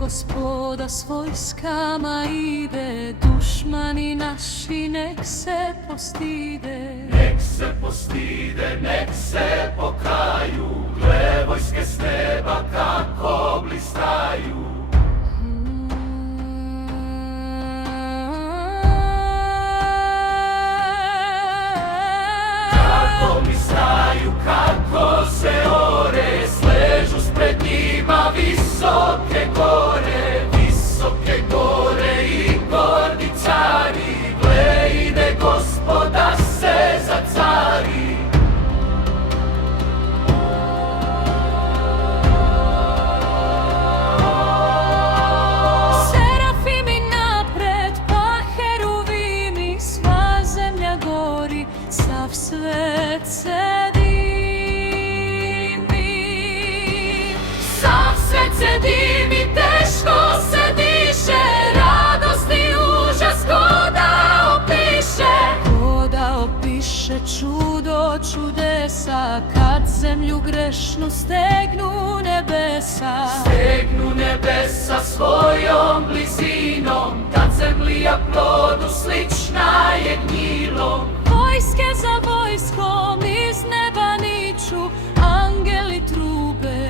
Gospoda s vojskama ide, dušmani naši nek se postide. Nek se postide, nek se pokaju, gle vojske s neba kako blistaju. Kako blistaju, kako se ore, sležu spred njima visoke gore. Visoke gore i gordi cari, gle ide Gospoda se zacari. Serafimi napred, pa heruvimi, sva zemlja gori, sav svet se dimi. Sav svet se dimi, teško se diše, radost i užas ko da opiše. Ko da opiše čudo čudesa, kad zemlju grešnu stegnu nebesa. Stegnu nebesa svojom blizinom, tad zemlja plodu slična je gnjilom. Vojske za vojskom iz neba niču, angeli trube.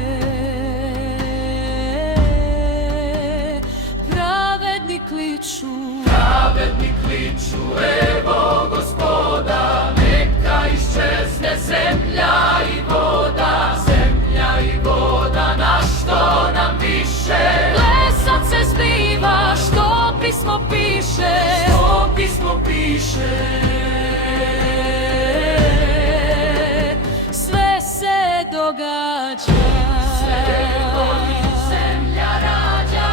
Pravedni kliču, Pravedni kliču, evo Gospoda, neka iščezne zemlja i voda. Zemlja i voda, na što nam više? gle sad se zbiva što pismo piše. Što pismo piše? Sve se događa, Zemlja rađa.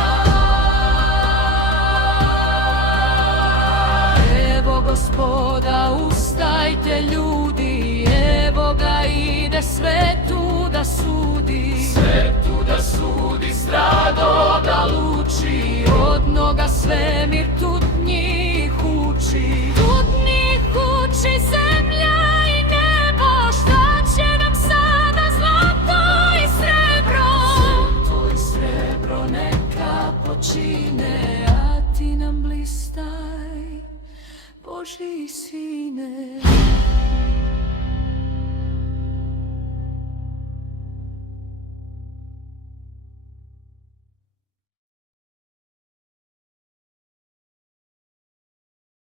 evo Gospoda, ustajte ljudi, evo ga ide svetu da sudi. Svetu da sudi, strado da luči, Od noga svemir